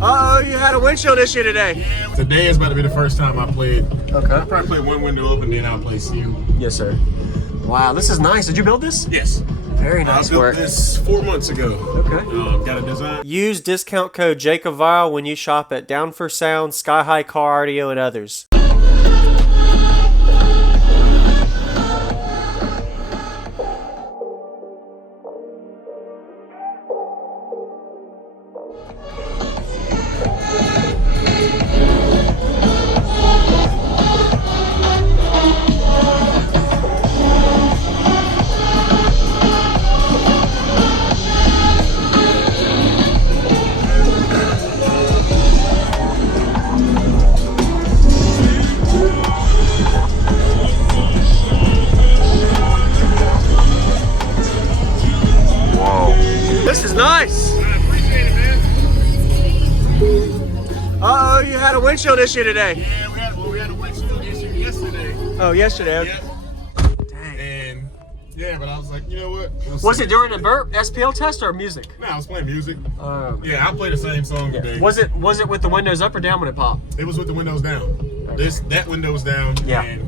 Uh-oh, you had a windshield issue today. Today is about to be the first time I played. Okay. I probably played one window open, then I'll play Seal. Yes, sir. Wow, this is nice. Did you build this? Yes. Very nice I built work. this 4 months ago. Okay. Got a design. Use discount code JACOBVILE when you shop at Down for Sound, Sky High Car Audio, and others. This is nice. I appreciate it, man. Uh-oh, you had a windshield issue today. Yeah, we had a windshield issue yesterday. Oh, yesterday. Yeah. Dang. And yeah, but I was like, you know what? Was it during a burp SPL test or music? No, I was playing music. Oh. Yeah, I play the same song today. Was it with the windows up or down when it popped? It was with the windows down. Okay. That window's down. Yeah. And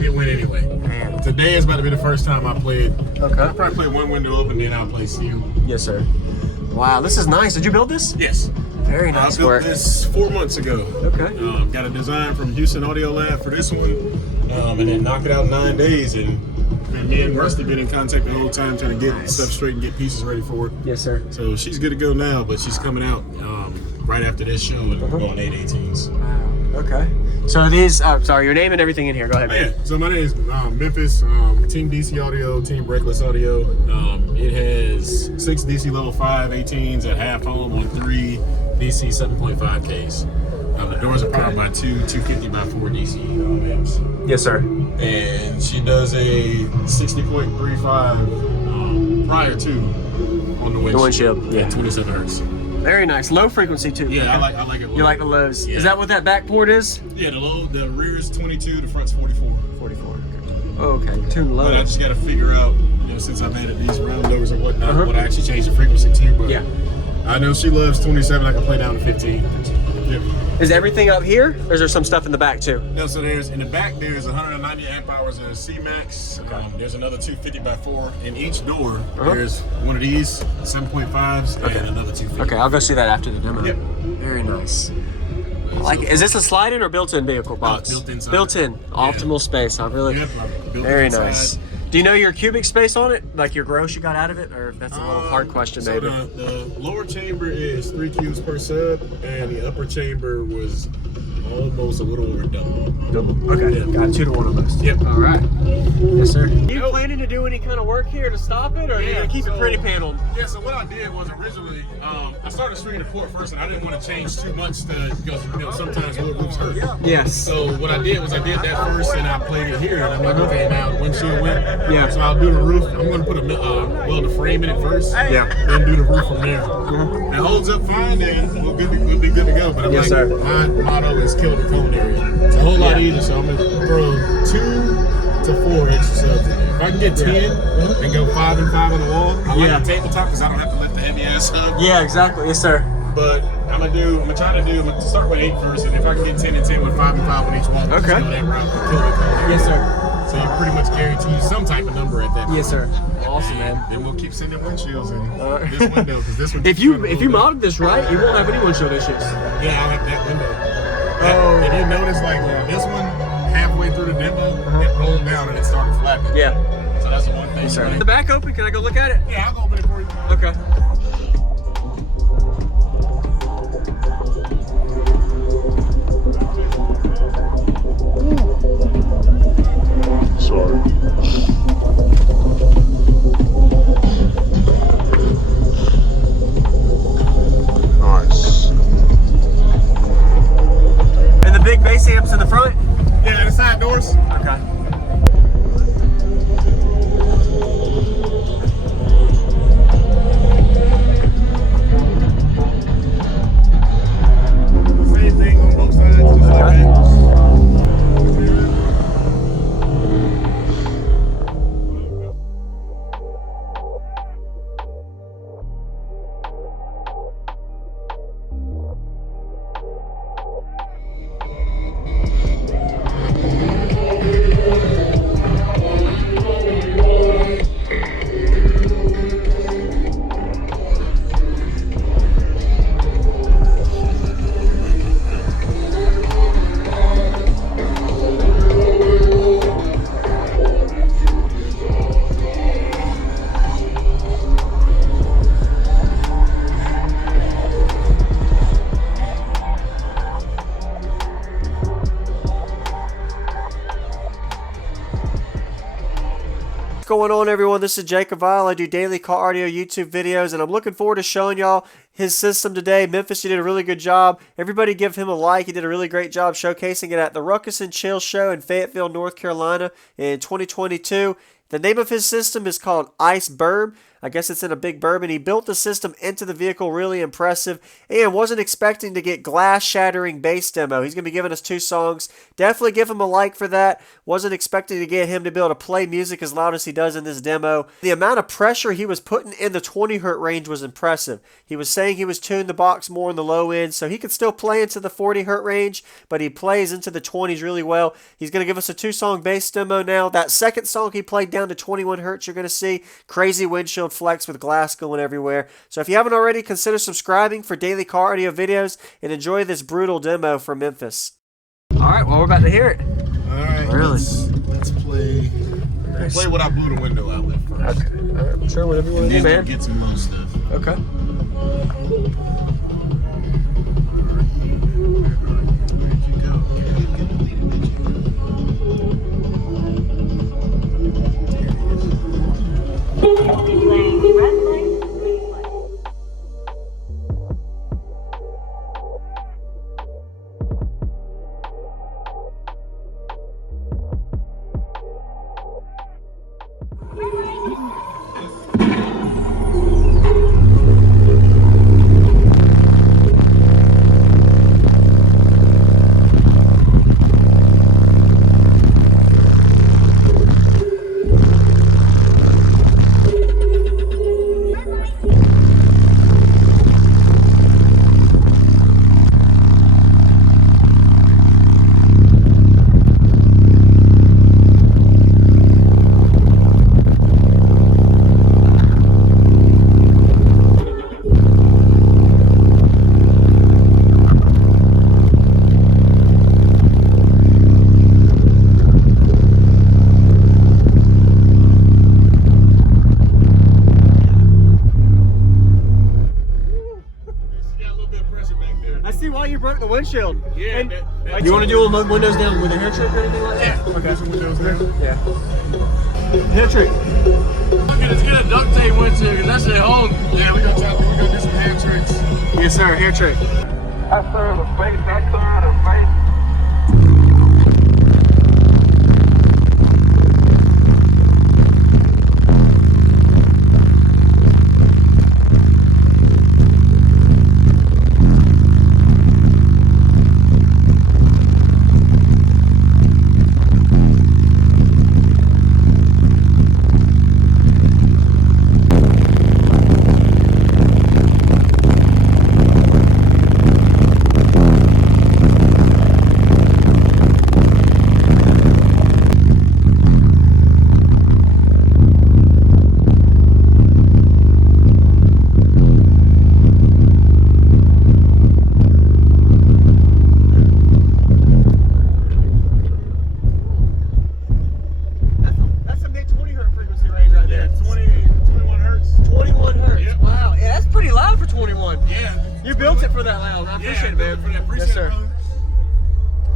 it went anyway. Man. Today is about to be the first time I played. I Okay. probably played one window open, then I'll play Seal. Yes, sir. Wow, this is nice. Did you build this? Yes. Very nice I built work. this 4 months ago. Okay. Got a design from Houston Audio Lab for this one, and then knocked it out in 9 days. And me and Rusty been in contact the whole time trying to get stuff straight and get pieces ready for it. Yes, sir. So she's good to go now, but she's coming out right after this show and we're going 8/18s. Wow. Okay. So these, sorry, your name and everything in here. Go ahead. Oh, yeah. So my name is Memphis, Team DC Audio, Team Breakless Audio. It has 6 DC level 5 18s at half home on 3 DC 7.5Ks. The doors are powered by two 250 by 4 DC amps. Yes, sir. And she does a 60.35 prior to on the windshield. The windshield. Yeah, 27 hertz. Very nice. Low frequency too. Yeah, I like it. You like the lows. Yeah. Is that what that back port is? Yeah, the rear is 22, the front's 44. 44. Okay. Tune low. But I just got to figure out, since I've added these round numbers and whatnot, what I actually change the frequency to. But Yeah. I know she loves 27. I can play down to 15. Yep. Is everything up here, or is there some stuff in the back too? No, so in the back there's 190 amp hours in a C-Max. There's another 250 by 4. In each door, there's one of these 7.5s and another 250. Okay, I'll go see that after the demo. Yep. Very nice. Is this a slide-in or built-in vehicle box? built inside. Built-in. Optimal space. I really. Yep, built Very inside. nice. Do you know your cubic space on it? Like your gross you got out of it? Or that's a little hard question, So maybe. the lower chamber is 3 cubes per sub, and the upper chamber was almost a little over double. Okay. Yeah. Got 2 to 1 almost. Yep. All right. Yes, sir. Are you planning to do any kind of work here to stop it, or are you Yeah, going to keep it so- pretty paneled? Yeah, so what I did was originally, I started stringing the port first, and I didn't want to change too much because sometimes wood roofs hurt. Yes. So what I did was I did that first, and I played it here, and I'm like, okay, now the windshield went. Yeah. So I'll do the roof. I'm going to put the frame in it first. Yeah. Then do the roof from there. If it holds up fine, then we'll be good to go. But I'm Yes, sir. my motto is kill the cone area. It's a whole lot easier, so I'm going to throw 2 to 4 extra subs in there. If I can get 10 and go 5 and 5 on the wall, I like the tabletop because I don't have to lift the heavy ass sub. Yeah, exactly. Yes, sir. But I'm gonna start with 8 first, and if I can get 10 and 10 with 5 and 5 on each wall, just Okay. go that route and kill the cone area. Yes, sir. So you pretty much guarantee some type of number at that point. Yes, sir. Awesome, man. Then we'll keep sending windshields in this window because this one. If you modded this right, you won't have any windshield issues. Yeah, I'll have that window. Oh. And you notice this one halfway through the demo, it rolled down and it started flapping. Yeah. So that's the one thing. Sorry. The back open? Can I go look at it? Yeah, I'll go open it for you. Okay. Sorry. Nice. And the big bass amps in the front? Yeah, the side doors. Okay. going on, everyone? This is Jacob Vile. I do daily car audio YouTube videos, and I'm looking forward to showing y'all his system today. Memphis, you did a really good job. Everybody give him a like. He did a really great job showcasing it at the Ruckus and Chill show in Fayetteville, North Carolina in 2022. The name of his system is called Iceburb. I guess it's in a big bourbon. He built the system into the vehicle, really impressive, and wasn't expecting to get glass-shattering bass demo. He's going to be giving us 2 songs. Definitely give him a like for that. Wasn't expecting to get him to be able to play music as loud as he does in this demo. The amount of pressure he was putting in the 20 hertz range was impressive. He was saying he was tuning the box more in the low end, so he could still play into the 40 hertz range, but he plays into the 20s really well. He's going to give us a 2-song bass demo now. That second song he played down to 21 hertz, you're going to see crazy windshield flex with glass going everywhere. So if you haven't already, consider subscribing for daily car audio videos and enjoy this brutal demo from Memphis. Alright, well, we're about to hear it. Alright, Really? let's play what I blew the window out with first. Okay. Alright, sure, whatever you want to do, man. Get some low stuff. Okay. Where'd you go? I see why you broke the windshield. Yeah. And, you want to do a windows down with a hair trick or anything like that? Yeah. Okay. Some windows down. Yeah. Hair trick. Let's get a duct tape windshield because that's at home. Yeah, we're gonna do some hand tricks. Yes, sir. Hair trick. I serve a face, I serve a face. That's a mid 20 hertz frequency range right there. 21 hertz. 21 hertz. Yep. Wow. Yeah, that's pretty loud for 21. Yeah. You built it for that loud. I appreciate it, man. For that. Appreciate Yes, sir. it, brother.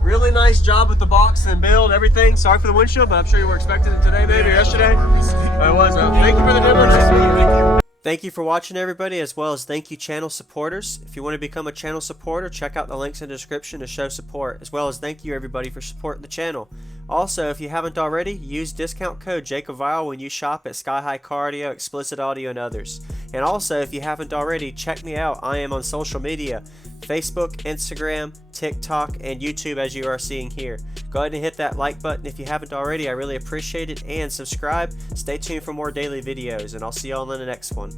Really nice job with the box and build, everything. Sorry for the windshield, but I'm sure you were expecting it today, maybe, or yesterday. It was. Thank you for the demo. Nice to meet you. Thank you. Thank you for watching, everybody, as well as thank you channel supporters. If you want to become a channel supporter, check out the links in the description to show support, as well as thank you everybody for supporting the channel. Also, if you haven't already, use discount code JacobVile when you shop at Sky High Car Audio, Explicit Audio, and others. And also, if you haven't already, check me out. I am on social media, Facebook, Instagram, TikTok, and YouTube, as you are seeing here. Go ahead and hit that like button if you haven't already. I really appreciate it. And subscribe. Stay tuned for more daily videos, and I'll see y'all in the next one.